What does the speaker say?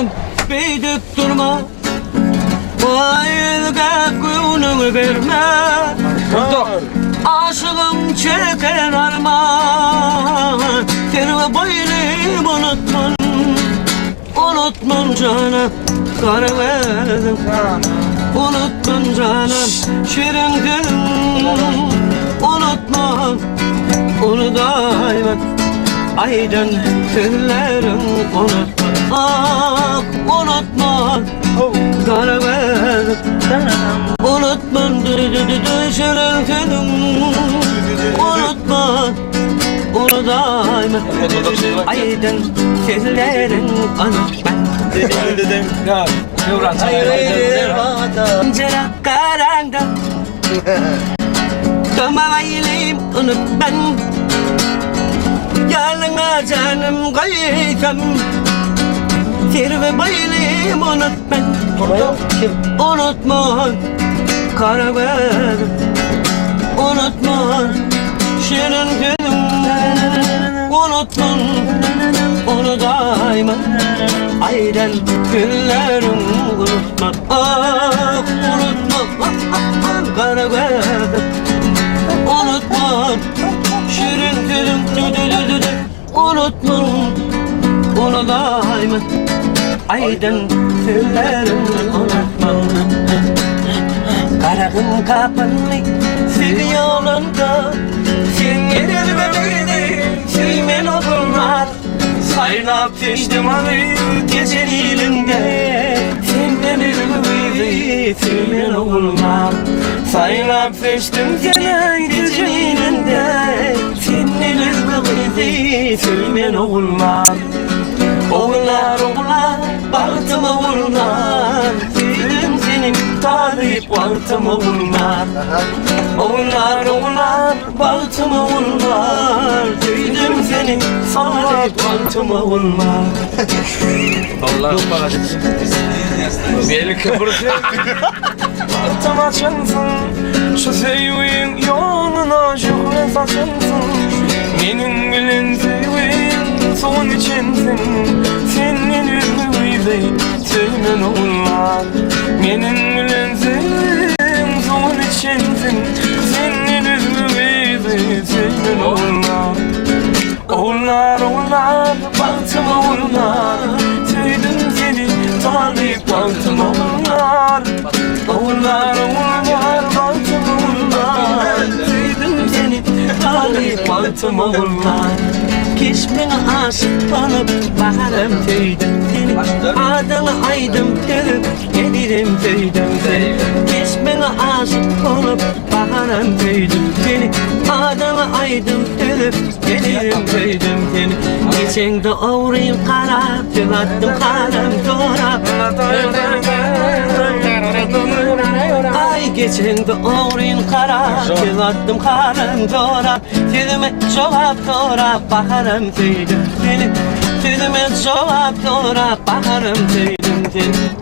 Canım büyüdük durma, Vayılga gününü verme. Aşığım çeken armağan, Terve boylum unutman, unutman canım, kara verdim. Unutman canım, şirin dilim, unutma, onu daima. Aydın tüllerim unutma, ah unutma, kara verdim. Unutma, şirin dilim, unutma, onu daima. Aydın tüllerim unutma. Dedim ya Devran Cera karanga Dömemeyleyim unut ben Yalına canım kaysam Terve baylıyım unut ben Unutma kara verdim Unutma şirin gülüm Unutma onu daima Aydan günlerim unutma Ah unutma kara verdim Unutma şirin gülüm Unutma onu daima Aydan günlerim unutma Karagın kapanlı sevgi yolunda Sen yerime beni sevmen olmaz Saynap geçtim abi geceliğinde Senden ürümüydü sevmen olmaz Saynap geçtim seni geceliğinde Senden ürümüydü sevmen olmaz Oğullar oğullar baktım oğullar Sevdim senin talip baktım oğullar Oğullar oğullar baktım oğullar Sevdim senin talip baktım oğullar Allah paracık. Beli kıpırdı. Baktım açınsın. Şu sevgin yoluna şükrü saçınsın. Benim gülün sevgin son içinsin. Senin ürümüydü sevmen oğullar. Benim gülün sevgin son içinsin. Senin ürümüydü sevmen oğullar. Oğullar oğullar baktım oğullar Sevdim seni talip baktım oğullar Oğullar oğullar baktım oğullar Sevdim seni talip baktım oğullar Keşmine aşık olup baharım tüydüm seni Adını aydım görüp gelirim tüydüm seni Keşmine aşık olup baharım tüydüm seni Adını aydım görüp gelirim tüydüm seni Geçen de oğrayım kara Tılattım kalem doğra Ay geçen de oğrayım kara Tılattım kalem doğra Tüdüme cevap doğra Baharım tüydüm seni Tüdüme cevap doğra Baharım tüydüm seni